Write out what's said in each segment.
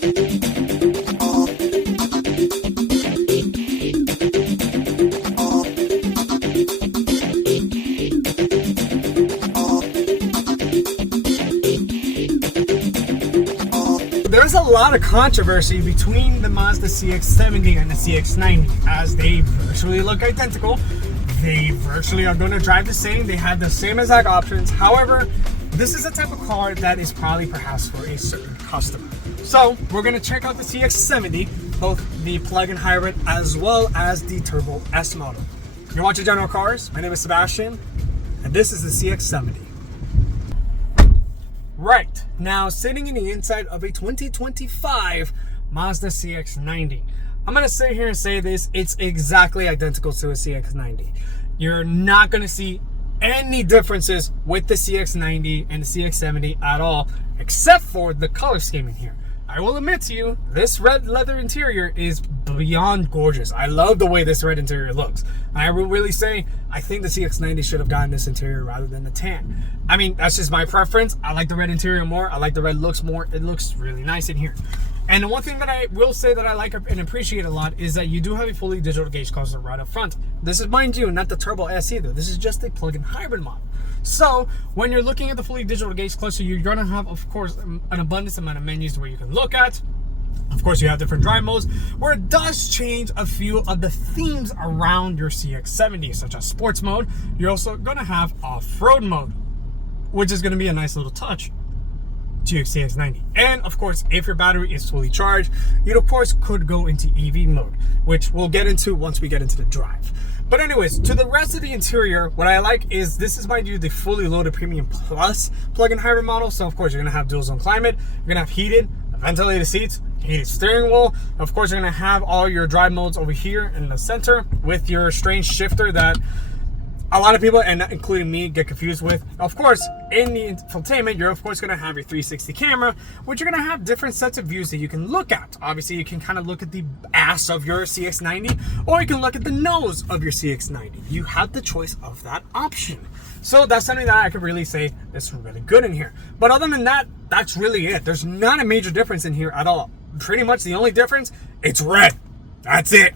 There's a lot of controversy between the Mazda CX-70 and the CX-90 as they virtually look identical. They virtually are going to drive the same. They have the same exact options. However, this is a type of car that is probably perhaps for a certain customer. So we're going to check out the CX-70, both the plug-in hybrid as well as the Turbo S model. You're watching General Cars. My name is Sebastian, and this is the CX-70. Right, now sitting in the inside of a 2025 Mazda CX-90. I'm going to sit here and say this, it's exactly identical to a CX-90. You're not going to see any differences with the CX-90 and the CX-70 at all, except for the color scheme in here. I will admit to you, this red leather interior is beyond gorgeous. I love the way this red interior looks. I will really say, I think the CX-90 should have gotten this interior rather than the tan. I mean, that's just my preference. I like the red interior more. I like the red looks more. It looks really nice in here. And the one thing that I will say that I like and appreciate a lot is that you do have a fully digital gauge cluster right up front. This is, mind you, not the Turbo S either. This is just a plug-in hybrid model. So when you're looking at the fully digital gauge cluster, you're going to have, of course, an abundance amount of menus where you can look at. Of course, you have different drive modes where it does change a few of the themes around your CX-70, such as sports mode. You're also going to have off-road mode, which is going to be a nice little touch to your CX-90. And of course, if your battery is fully charged, you of course could go into EV mode, which we'll get into once we get into the drive. But anyways, to the rest of the interior, what I like is this is, mind you, the fully loaded Premium Plus plug-in hybrid model. So of course, you're gonna have dual zone climate, you're gonna have heated, ventilated seats, heated steering wheel. Of course, you're gonna have all your drive modes over here in the center with your strange shifter that a lot of people, and including me, get confused with. Of course, in the infotainment, you're of course going to have your 360 camera, which you're going to have different sets of views that you can look at. Obviously, you can kind of look at the ass of your CX-90, or you can look at the nose of your CX-90. You have the choice of that option. So that's something that I could really say is really good in here. But other than that, that's really it. There's not a major difference in here at all. Pretty much the only difference, it's red. That's it.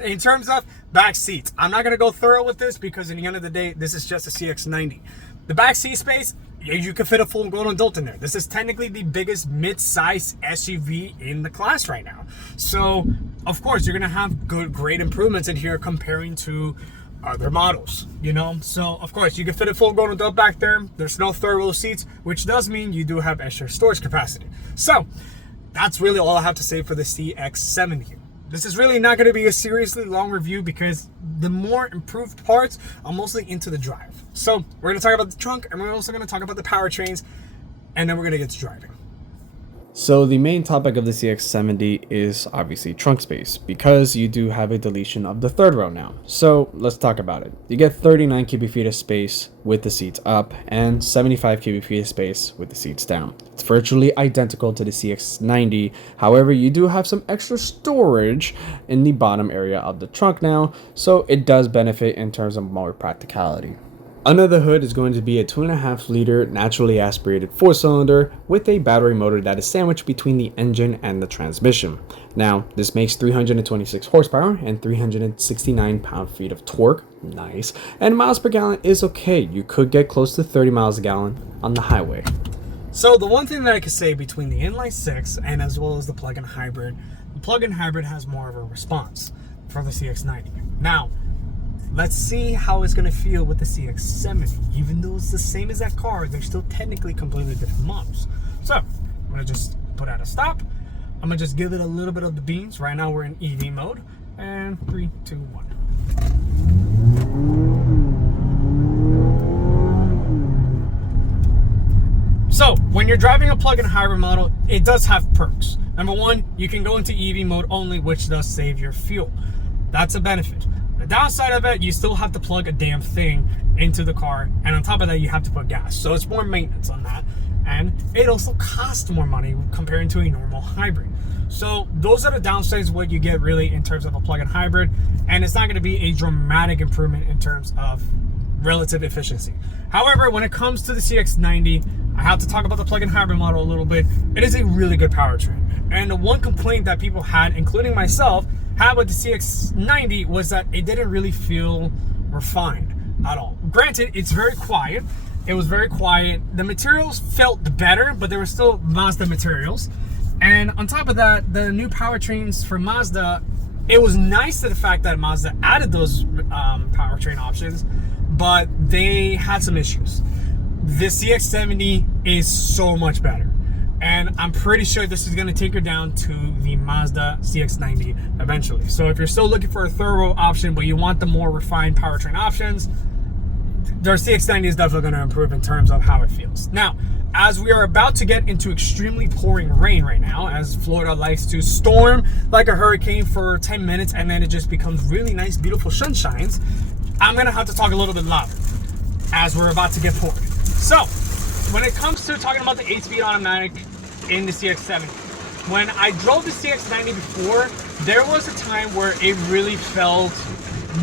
In terms of back seats, I'm not going to go thorough with this because in the end of the day, this is just a CX-90. The back seat space, you can fit a full grown adult in there. This is technically the biggest mid-size SUV in the class right now. So, of course, you're going to have great improvements in here comparing to other models, you know? So, of course, you can fit a full grown adult back there. There's no third row seats, which does mean you do have extra storage capacity. So, that's really all I have to say for the CX-70. This is really not going to be a seriously long review because the more improved parts are mostly into the drive. So we're going to talk about the trunk, and we're also going to talk about the powertrains, and then we're going to get to driving. So the main topic of the CX-70 is obviously trunk space, because you do have a deletion of the third row now. So let's talk about it. You get 39 cubic feet of space with the seats up and 75 cubic feet of space with the seats down. It's virtually identical to the CX-90. However, you do have some extra storage in the bottom area of the trunk now, so it does benefit in terms of more practicality. Under the hood is going to be a 2.5 liter naturally aspirated 4-cylinder with a battery motor that is sandwiched between the engine and the transmission. Now, this makes 326 horsepower and 369 pound-feet of torque. Nice. And miles per gallon is okay. You could get close to 30 miles a gallon on the highway. So the one thing that I could say between the inline 6 and as well as the plug-in hybrid, the plug-in hybrid has more of a response for the CX-90. Now, let's see how it's going to feel with the CX-70. Even though it's the same as that car, they're still technically completely different models. So, I'm going to just put out a stop. I'm going to just give it a little bit of the beans. Right now, we're in EV mode. And 3, 2, 1. So, when you're driving a plug-in hybrid model, it does have perks. Number one, you can go into EV mode only, which does save your fuel. That's a benefit. The downside of it, you still have to plug a damn thing into the car, and on top of that, you have to put gas. So it's more maintenance on that, and it also costs more money comparing to a normal hybrid. So those are the downsides what you get really in terms of a plug-in hybrid, and it's not going to be a dramatic improvement in terms of relative efficiency. However, when it comes to the CX-90, I have to talk about the plug-in hybrid model a little bit. It is a really good powertrain. And the one complaint that people had, including myself, had with the CX-90 was that it didn't really feel refined at all. Granted, it's very quiet. It was very quiet. The materials felt better, but they were still Mazda materials. And on top of that, the new powertrains for Mazda, it was nice to the fact that Mazda added those powertrain options, but they had some issues. The CX-70 is so much better. And I'm pretty sure this is going to take her down to the Mazda CX-90 eventually. So if you're still looking for a thorough option, but you want the more refined powertrain options, their CX-90 is definitely going to improve in terms of how it feels. Now, as we are about to get into extremely pouring rain right now, as Florida likes to storm like a hurricane for 10 minutes and then it just becomes really nice, beautiful sunshines, I'm going to have to talk a little bit louder as we're about to get poured. So, when it comes to talking about the 8-speed automatic in the CX-70, when I drove the CX-90 before, there was a time where it really felt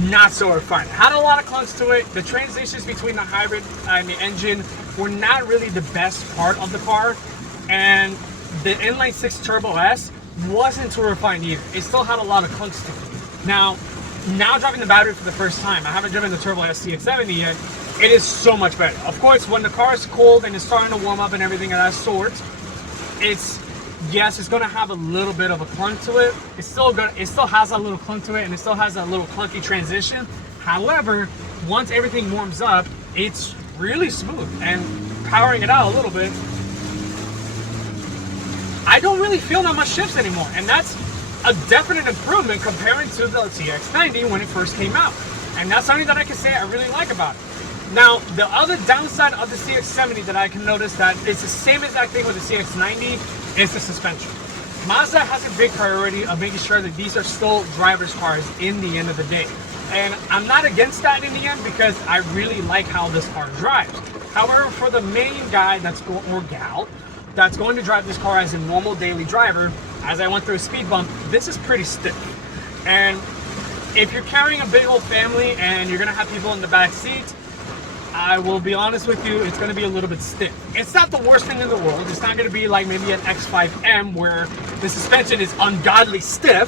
not so refined. It had a lot of clunks to it. The transitions between the hybrid and the engine were not really the best part of the car. And the inline 6 Turbo S wasn't too refined either. It still had a lot of clunks to it. Now driving the battery for the first time, I haven't driven the Turbo S CX-70 yet. It is so much better. Of course, when the car is cold and it's starting to warm up and everything of that sort, it's going to have a little bit of a clunk to it. It still has a little clunk to it, and it still has a little clunky transition. However, once everything warms up, it's really smooth. And powering it out a little bit, I don't really feel that much shifts anymore. And that's a definite improvement comparing to the CX-90 when it first came out. And that's something that I can say I really like about it. Now, the other downside of the CX-70 that I can notice that it's the same exact thing with the CX-90 is the suspension. Mazda has a big priority of making sure that these are still driver's cars in the end of the day. And I'm not against that in the end because I really like how this car drives. However, for the main guy or gal that's going to drive this car as a normal daily driver, as I went through a speed bump, this is pretty stiff. And if you're carrying a big old family and you're gonna have people in the back seat, I will be honest with you, it's going to be a little bit stiff. It's not the worst thing in the world. It's not going to be like maybe an X5M where the suspension is ungodly stiff.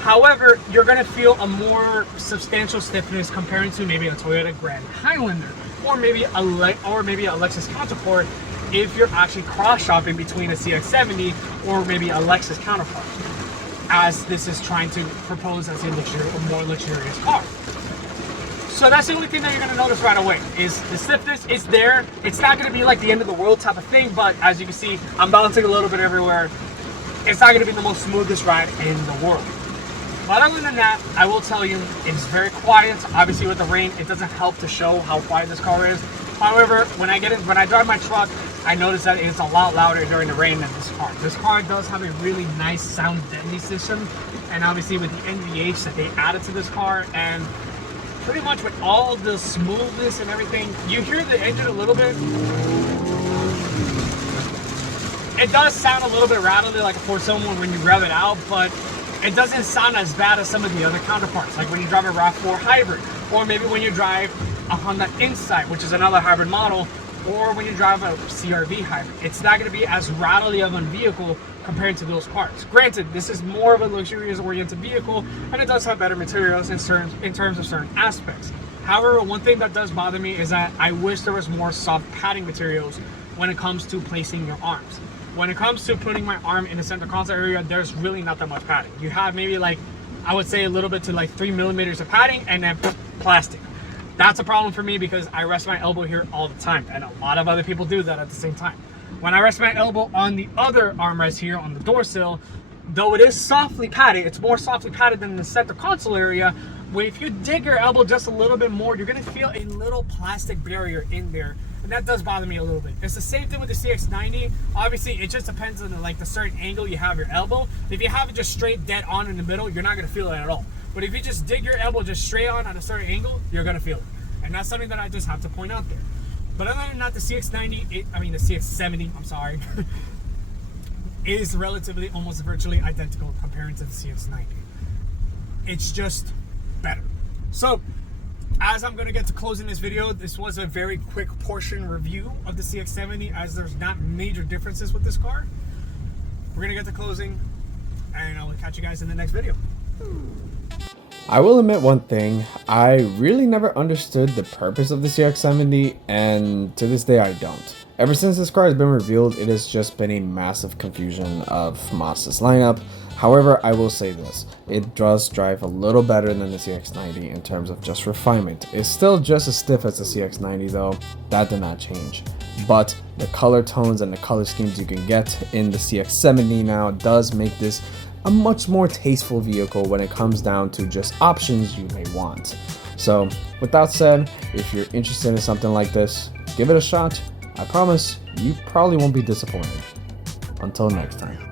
However, you're going to feel a more substantial stiffness comparing to maybe a Toyota Grand Highlander or maybe a Lexus counterpart if you're actually cross-shopping between a CX-70 or maybe a Lexus counterpart, as this is trying to propose as a more luxurious car. So that's the only thing that you're going to notice right away is the stiffness is there. It's not going to be like the end of the world type of thing, but as you can see, I'm bouncing a little bit everywhere. It's not going to be the most smoothest ride in the world. But other than that, I will tell you, it's very quiet. Obviously with the rain, it doesn't help to show how quiet this car is. However, when I drive my truck, I notice that it's a lot louder during the rain than this car. This car does have a really nice sound deadening system. And obviously with the NVH that they added to this car, and pretty much with all the smoothness and everything, you hear the engine a little bit. It does sound a little bit rattly like a 4-cylinder when you rev it out, but it doesn't sound as bad as some of the other counterparts, like when you drive a RAV4 hybrid, or maybe when you drive a Honda Insight, which is another hybrid model, or when you drive a CR-V hybrid. It's not going to be as rattly of a vehicle compared to those cars. Granted, this is more of a luxurious-oriented vehicle, and it does have better materials in terms of certain aspects. However, one thing that does bother me is that I wish there was more soft padding materials when it comes to placing your arms. When it comes to putting my arm in the center console area, there's really not that much padding. You have maybe like, I would say a little bit to like 3 millimeters of padding, and then plastic. That's a problem for me because I rest my elbow here all the time, and a lot of other people do that at the same time. When I rest my elbow on the other armrest here on the door sill, though it is softly padded, it's more softly padded than the center console area, where if you dig your elbow just a little bit more, you're going to feel a little plastic barrier in there, and that does bother me a little bit. It's the same thing with the CX-90. Obviously, it just depends on the certain angle you have your elbow. If you have it just straight dead on in the middle, you're not going to feel it at all. But if you just dig your elbow just straight on at a certain angle, you're going to feel it. And that's something that I just have to point out there. But other than that, the CX-70, the CX-70, I'm sorry, is relatively almost virtually identical compared to the CX-90. It's just better. So as I'm gonna get to closing this video, this was a very quick portion review of the CX-70, as there's not major differences with this car. We're gonna get to closing, and I will catch you guys in the next video. I will admit one thing, I really never understood the purpose of the CX-70, and to this day I don't. Ever since this car has been revealed, it has just been a massive confusion of Mazda's lineup. However, I will say this, it does drive a little better than the CX-90 in terms of just refinement. It's still just as stiff as the CX-90 though, that did not change. But the color tones and the color schemes you can get in the CX-70 now does make this a much more tasteful vehicle when it comes down to just options you may want. So with that said, if you're interested in something like this, give it a shot. I promise you probably won't be disappointed. Until next time.